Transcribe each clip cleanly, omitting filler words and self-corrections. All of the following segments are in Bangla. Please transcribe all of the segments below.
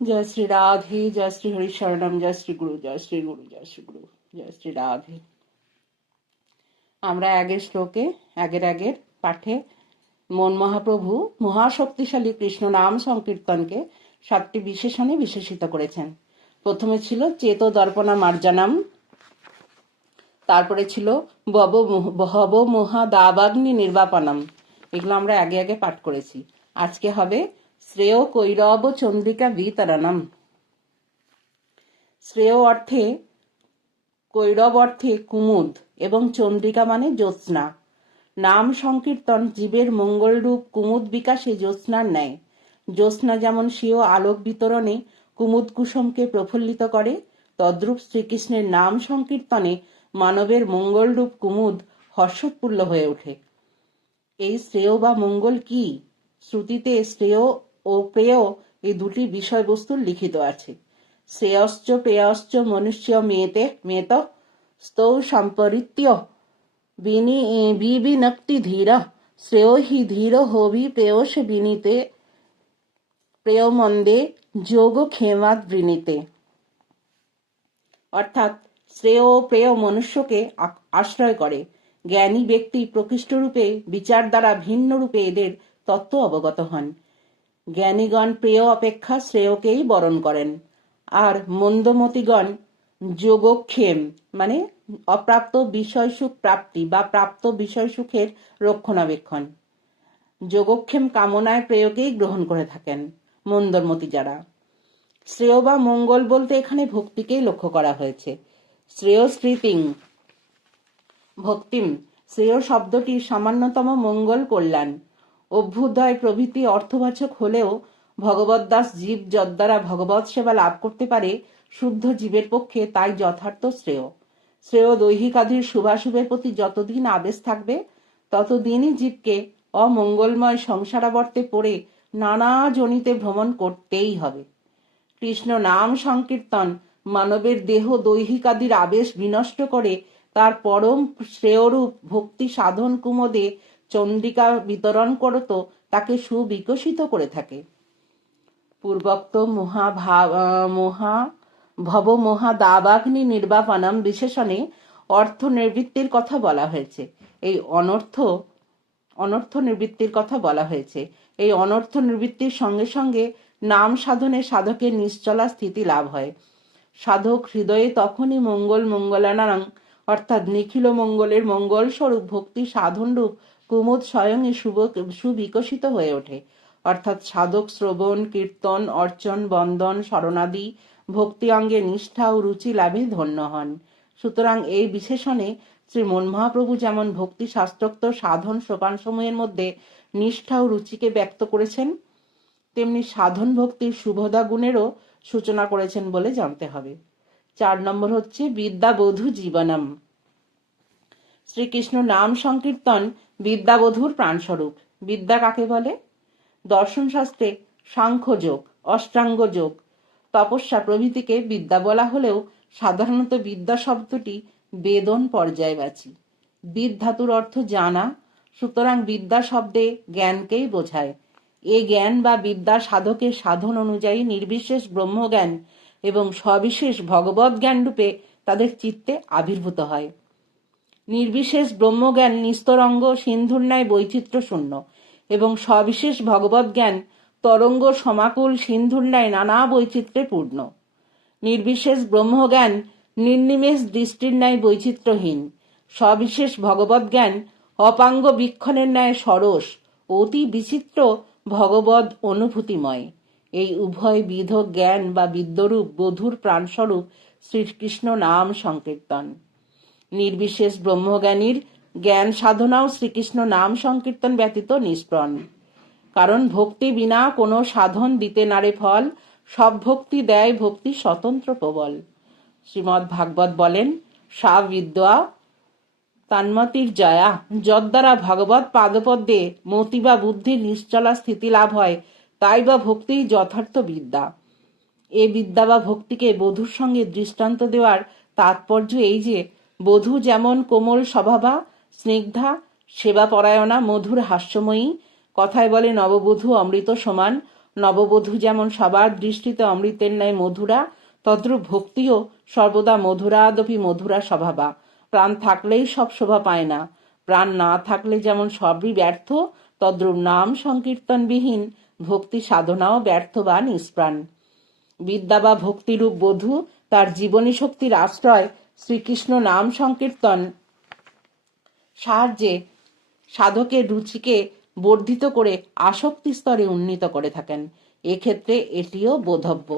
জয় শ্রী রাধে, জয় শ্রী হরি শরণম, জয় শ্রী গুরু, জয় শ্রী গুরু, জয় শ্রী গুরু, জয় শ্রী রাধে। আমরা আগের শ্লোকে আগের পাঠে মন মহাপ্রভু মহাশক্তিশালী কৃষ্ণ নাম সংকীর্তনকে 7টি বিশেষণে বিশেষিত করেছেন। প্রথমে ছিল চেত দর্পণা মার্জনম, তারপরে ছিল ভব মহা দাবাগ্নি নির্বাপনম। এগুলো আমরা আগে পাঠ করেছি। আজকে হবে শ্রেয় কৈরব চন্দ্রিকা বিতরণম। শ্রেয় অর্থে কৈরব অর্থে কুমুদ এবং চন্দ্রিকা মানে জ্যোৎস্না। নাম সংকীর্তন জীবের মঙ্গলরূপ কুমুদ বিকাশে জ্যোৎস্নার ন্যায়। জ্যোৎস্না যেমন স্বীয় আলোক বিতরণে কুমুদ কুসুমকে প্রফুল্লিত করে, তদ্রূপ শ্রীকৃষ্ণের নাম সংকীর্তনে মানবের মঙ্গলরূপ কুমুদ হর্ষোৎফুল্ল হয়ে ওঠে। এই শ্রেয় বা মঙ্গল কি? শ্রুতিতে শ্রেয় ও প্রেয় এই দুটি বিষয়বস্তুর লিখিত আছে। শ্রেয়শ্চ প্রেয়শ্চ মনুষ্য মেত স্তৌ সম্পরিত্য বিবিনক্তি ধীর শ্রেয় হি ধীর হবি প্রেয়স বিনীতে প্রেয়মন্দে যোগ ক্ষেমাদ বৃণীতে। অর্থাৎ শ্রেয় ও প্রেয় মনুষ্যকে আশ্রয় করে। জ্ঞানী ব্যক্তি প্রকৃষ্টরূপে বিচার দ্বারা ভিন্ন রূপে এদের তত্ত্ব অবগত হন। জ্ঞানীগণ প্রেয় অপেক্ষা শ্রেয়কেই বরণ করেন, আর মন্দমতিগণ যোগক্ষেম মানে অপ্রাপ্ত বিষয়সুখ প্রাপ্তি বা প্রাপ্ত বিষয়সুখের রক্ষণাবেক্ষণ, যোগক্ষেম কামনায় প্রেয়কেই গ্রহণ করে থাকেন মন্দমতি যারা। শ্রেয় বা মঙ্গল বলতে এখানে ভক্তিকেই লক্ষ্য করা হয়েছে। শ্রেয় স্মৃতিং ভক্তিম, শ্রেয় শব্দটি সামান্যতম মঙ্গল কল্যাণ অভ্যুদয় প্রভৃতি অর্থবাচক হলেও ভগবদ্দাস জীব যদ্বারা ভগবৎ সেবা লাভ করতে পারে শুদ্ধ জীবের পক্ষে তাই যথার্থ শ্রেয়। শ্রেয় দৈহিকাদির শুভাশুভের প্রতি যতদিন আবেশ থাকবে ততদিনই জীবকে অমঙ্গলময় সংসারাবর্তে পড়ে নানা জনিতে ভ্রমণ করতেই হবে। কৃষ্ণ নাম সংকীর্তন মানবের দেহ দৈহিকাদির আবেশ বিনষ্ট করে তার পরম শ্রেয়রূপ ভক্তি সাধন কুমদে চন্দ্রিকা বিতরণ করত তাকে সুবিকশিত করে থাকে। পূর্বোক্ত ভব মহা দাবাগ্নি নির্বাপনম বিশেষণে অর্থ নিবৃত্তির কথা বলা হয়েছে। এই অনর্থ নিবৃত্তির কথা বলা হয়েছে। এই অনর্থ নিবৃত্তির সঙ্গে সঙ্গে নাম সাধনে সাধকের নিশ্চলা স্থিতি লাভ হয়। সাধক হৃদয়ে তখনই মঙ্গলানাং অর্থাৎ নিখিল মঙ্গলের মঙ্গল স্বরূপ ভক্তি সাধন রূপ কুমুদ স্বয়ংই সুবিকশিত হয়ে ওঠে। অর্থাৎ সাধক শ্রবণ কীর্তন অর্চন বন্দন শরণাদি ভক্তি অঙ্গে নিষ্ঠা ও রুচি লাভে ধন্য হন। সুতরাং এই বিশেষণে শ্রী মন মহাপ্রভু যেমন ভক্তি শাস্ত্রোক্ত সাধন সোপানসমূহের মধ্যে নিষ্ঠা ও রুচিকে ব্যক্ত করেছেন, তেমনি সাধন ভক্তির শুভদা গুণেরও সূচনা করেছেন বলে জানতে হবে। 4 নম্বর হচ্ছে বিদ্যাবধূ জীবনম। শ্রীকৃষ্ণ নাম সংকীর্তন বিদ্যাবধূর প্রাণস্বরূপ। বিদ্যা কাকে বলে? দর্শন শাস্ত্রে সাংখ্যযোগ, অষ্টাঙ্গ যোগ, তপস্যা প্রভৃতিকে বিদ্যা বলা হলেও সাধারণত বিদ্যা শব্দটি বেদন পর্যায়বাচী। বিদ ধাতুর অর্থ জানা, সুতরাং বিদ্যা শব্দে জ্ঞানকেই বোঝায়। এ জ্ঞান বা বিদ্যা সাধকের সাধন অনুযায়ী নির্বিশেষ ব্রহ্মজ্ঞান এবং সবিশেষ ভগবৎ জ্ঞান রূপে তাদের চিত্তে আবির্ভূত হয়। নির্বিশেষ ব্রহ্মজ্ঞান নিস্তরঙ্গ সিন্ধুর ন্যায় বৈচিত্র্য শূন্য এবং সবিশেষ ভগবৎ জ্ঞান তরঙ্গ সমাকুল সিন্ধুর ন্যায় নানা বৈচিত্র্যে পূর্ণ। নির্বিশেষ ব্রহ্মজ্ঞান নির্নিমেষ দৃষ্টির ন্যায় বৈচিত্র্যহীন। সবিশেষ ভগবৎ জ্ঞান অপাঙ্গ বীক্ষণের ন্যায় সরস অতি বিচিত্র ভগবৎ অনুভূতিময়। এই উভয় বিধ জ্ঞান বা বিদ্যরূপ বধূর প্রাণস্বরূপ শ্রীকৃষ্ণ নাম সংকীর্তন। নির্বিশেষ ব্রহ্মজ্ঞানীর জ্ঞান সাধনাও শ্রীকৃষ্ণ নাম সংকীর্তন ব্যতীত নিষ্প্রণ। কারণ ভক্তি বিনা কোনো সাধন দিতে নারে ফল, সব ভক্তি দেয় ভক্তি স্বতন্ত্র প্রবল। শ্রীমদ্ ভাগবত বলেন, সা বিদ্যা তান্মতির জয়া, যদ্বারা ভগবৎ পাদপদ্মে মতি বা বুদ্ধির নিশ্চলা স্থিতি লাভ হয় তাই বা ভক্তিই যথার্থ বিদ্যা। এ বিদ্যা বা ভক্তিকে বধূর সঙ্গে দৃষ্টান্ত দেওয়ার তাৎপর্য এই যে, বধূ যেমন কোমল স্বভাবা, স্নিগ্ধা, সেবাপরায়ণা, মধুর হাস্যময়ী, কথায় বলে নববধূ অমৃত সমান, নববধূ যেমন সবার দৃষ্টিতে অমৃতের ন্যায় মধুরা, তদ্রূপ ভক্তিও সর্বদা মধুরাদপি মধুরা স্বভাবা। প্রাণ থাকলেই সব শোভা পায় না, প্রাণ না থাকলে যেমন সবই ব্যর্থ, তদ্রূপ নাম সংকীর্তনবিহীন ভক্তি সাধনাও ব্যর্থ বা নিষ্প্রাণ। বিদ্যা বা ভক্তিরূপ বধূ তার জীবনী শক্তির আশ্রয় শ্রীকৃষ্ণ নাম সংকীর্তন সাহায্যে সাধকের রুচিকে বর্ধিত করে আসক্তি স্তরে উন্নীত করে থাকেন। এক্ষেত্রে এটিও বোধব্য।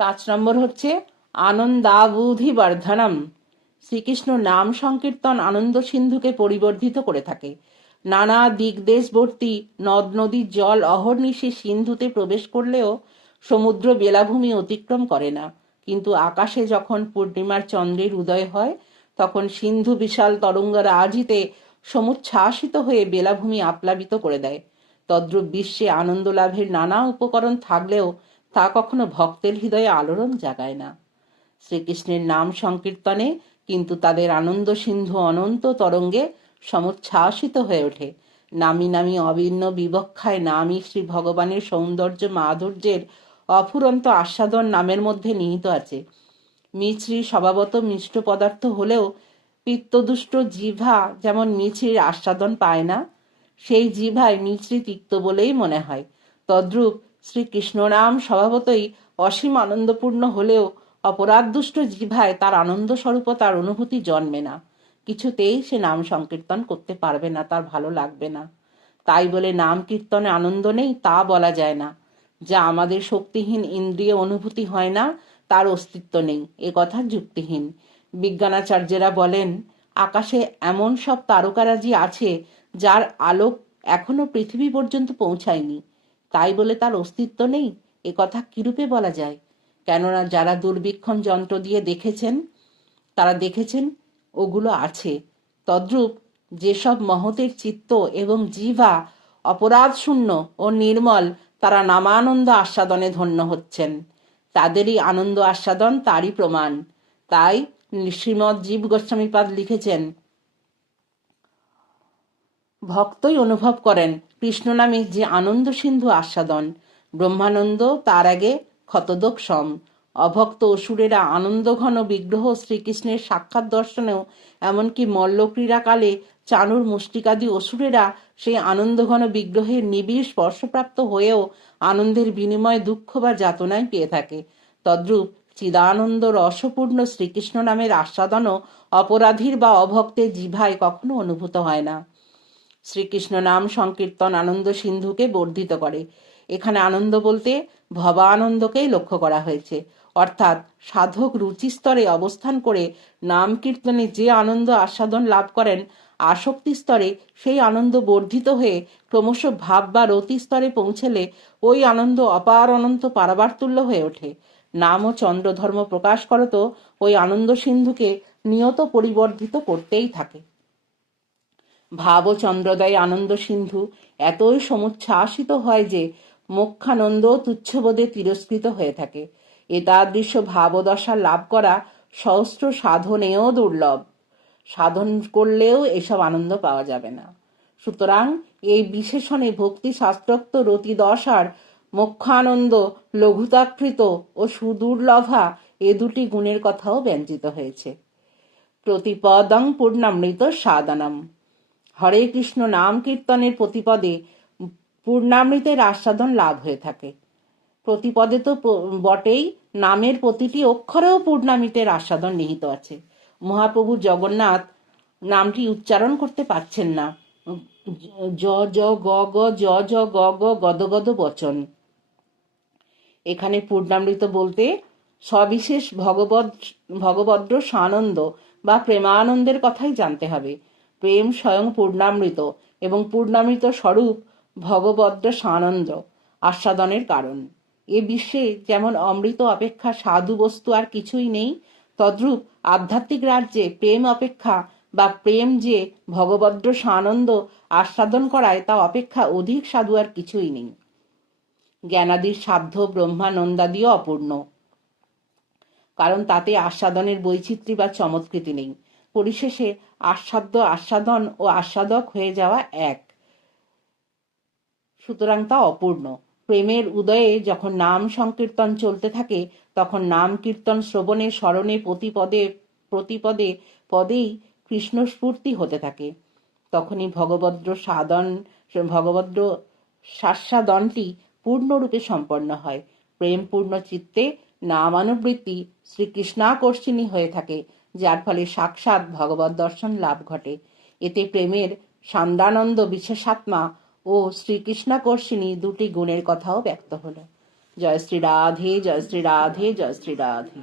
5 নম্বর হচ্ছে আনন্দাবুধি বর্ধনম। শ্রীকৃষ্ণ নাম সংকীর্তন আনন্দ সিন্ধুকে পরিবর্ধিত করে থাকে। নানা দিগদেশবর্তী নদ নদীর জল অহর্নিশে সিন্ধুতে প্রবেশ করলেও সমুদ্র বেলাভূমি অতিক্রম করে না, কিন্তু আকাশে যখন পূর্ণিমার চন্দ্রের উদয় হয় তখন সিন্ধু বিশাল তরঙ্গের আজিতে সমুচ্ছ্বাসিত হয়ে বেলাভূমি আপ্লাবিত করে দেয়। তদ্রূপ বিশ্বে আনন্দ লাভের নানা উপকরণ থাকলেও তা কখনো ভক্তের হৃদয়ে আলোড়ন জাগায় না। শ্রীকৃষ্ণের নাম সংকীর্তনে কিন্তু তাদের আনন্দ সিন্ধু অনন্ত তরঙ্গে সমুচ্ছ্বাসিত হয়ে ওঠে। নামি নামি অভিন্ন বিবক্ষায় নামই শ্রী ভগবানের সৌন্দর্য মাধুর্যের অফুরন্ত আস্বাদন নামের মধ্যে নিহিত আছে। মিছরি স্বভাবত মিষ্ট পদার্থ হলেও পিত্তদুষ্ট জিহ্বা যেমন মিছরির আস্বাদন পায় না, সেই জিহ্বায় মিছরি তিক্ত বলেই মনে হয়। তদ্রূপ শ্রীকৃষ্ণ নাম স্বভাবতই অসীম আনন্দপূর্ণ হলেও অপরাধদুষ্ট জিহ্বায় তার আনন্দ স্বরূপতার অনুভূতি জন্মে না। কিছুতেই সে নাম সংকীর্তন করতে পারবে না, তার ভালো লাগবে না। তাই বলে নাম কীর্তনে আনন্দ নেই তা বলা যায় না। যা আমাদের শক্তিহীন ইন্দ্রিয় অনুভূতি হয় না তার অস্তিত্ব নেই, এ কথা যুক্তিহীন। বিজ্ঞানাচার্যেরা বলেন আকাশে এমন সব তারকারাজি আছে যার আলোক এখনো পৃথিবী পর্যন্ত পৌঁছায়নি, তাই বলে তার অস্তিত্ব নেই, এ কথা কিরূপে বলা যায়? কেননা যারা দূরবীক্ষণ যন্ত্র দিয়ে দেখেছেন তারা দেখেছেন ওগুলো আছে। তদ্রূপ যেসব মহতের চিত্ত এবং জিহ্বা অপরাধ শূন্য ও নির্মল তারা নামানন্দ আস্বাদনে ধন্য হচ্ছেন। তাদেরই আনন্দ আস্বাদন তারই প্রমাণ। তাই শ্রীমৎ জীব গোস্বামীপাদ লিখেছেন, ভক্তই অনুভব করেন কৃষ্ণ নামে যে আনন্দ সিন্ধু আস্বাদন, ব্রহ্মানন্দ তার আগে ক্ষতদোক সম। অভক্ত অসুরেরা আনন্দঘন বিগ্রহ শ্রীকৃষ্ণের সাক্ষাৎ দর্শনেও, এমনকি মল্লক্রীড়াকালে চাণুর মুষ্টিকাদি অসুরেরা সেই আনন্দঘন বিগ্রহের নিবিড় স্পর্শপ্রাপ্ত হয়েও আনন্দের বিনিময়ে দুঃখ বা যাতনায় পেয়ে থাকে। তদ্রূপ চিদানন্দ রসপূর্ণ শ্রীকৃষ্ণ নামের আস্বাদনও অপরাধীর বা অভক্তের জিভায় কখনো অনুভূত হয় না। শ্রীকৃষ্ণ নাম সংকীর্তন আনন্দ সিন্ধুকে বর্ধিত করে। এখানে আনন্দ বলতে ভবানন্দকেই লক্ষ্য করা হয়েছে, অর্থাৎ সাধক রুচিস্তরে অবস্থান করে নাম কীর্তনে যে আনন্দ আস্বাদন লাভ করেন, আসক্তি স্তরে সেই আনন্দ বর্ধিত হয়ে ক্রমশ ভাব বা রতি স্তরে পৌঁছলে ওই আনন্দ অপার অনন্ত পারাবারতুল্য হয়ে ওঠে। নাম ও চন্দ্রধর্ম প্রকাশ করত ওই আনন্দ সিন্ধুকে নিয়ত পরিবর্ধিত করতেই থাকে। ভাব ও চন্দ্রোদয় আনন্দ সিন্ধু এতই সমুচ্ছ্বাসিত হয় যে মোক্ষানন্দ তুচ্ছবোধে তিরস্কৃত হয়ে থাকে। এতাদৃশ্য ভাবদশা লাভ করা সহস্র সাধনেও দুর্লভ। সাধন করলেও এসব আনন্দ পাওয়া যাবে না। সুতরাং এই বিশেষণে ভক্তি শাস্ত্রোক্ত রতিদশার মোক্ষানন্দ লঘুতাকৃত ও সুদুর্লভা এ দুটি গুণের কথাও ব্যঞ্জিত হয়েছে। প্রতিপদং পূর্ণামৃত সাধনম। হরে কৃষ্ণ নাম কীর্তনের প্রতিপদে পূর্ণামৃতের আস্বাদন লাভ হয়ে থাকে। প্রতিপদে তো বটেই, নামের প্রতিটি অক্ষরেও পূর্ণামৃতের আস্বাদন নিহিত আছে। মহাপ্রভু জগন্নাথ নামটি উচ্চারণ করতে পারছেন না। জ জ গ গ জ জ গ গ গদ গদ বচন। এখানে পূর্ণামৃত বলতে সবিশেষ ভগবদ্র সানন্দ বা প্রেমানন্দের কথাই জানতে হবে। প্রেম স্বয়ং পূর্ণামৃত এবং পূর্ণামৃত স্বরূপ ভগবদ্র সানন্দ আস্বাদনের কারণ। এ বিশ্বে যেমন অমৃত অপেক্ষা সাধু বস্তু আর কিছুই নেই, তদ্রূপ আধ্যাত্মিক রাজ্যে প্রেম অপেক্ষা বা প্রেম যে ভগবদ্র সানন্দ আস্বাদন করায় তা অপেক্ষা অধিক সাধু আর কিছুই নেই। জ্ঞানাদির সাধ্য ব্রহ্মানন্দাদিও অপূর্ণ, কারণ তাতে আস্বাদনের বৈচিত্র্য বা চমৎকৃতি নেই। পরিশেষে আস্বাদ্য আস্বাদন ও আস্বাদক হয়ে যাওয়া এক। সুতরাং তা অপূর্ণ। প্রেমের উদয়ে যখন নাম সংকীর্তন চলতে থাকে, তখন নাম কীর্তন শ্রবণে স্মরণে প্রতিপদে পদেই কৃষ্ণস্ফূর্তি হতে থাকে। তখনই ভগবদ্র শাস্বাদনটি পূর্ণরূপে সম্পন্ন হয়। প্রেমপূর্ণ চিত্তে নামানুবৃত্তি শ্রীকৃষ্ণাকর্ষিণী হয়ে থাকে, যার ফলে সাক্ষাৎ ভগবৎ দর্শন লাভ ঘটে। এতে প্রেমের সান্দানন্দ বিশেষাত্মা ও শ্রীকৃষ্ণাকর্ষিণী দুটি গুণের কথাও ব্যক্ত হল। জয় শ্রী রাধে, জয় শ্রী রাধে, জয় শ্রী রাধে।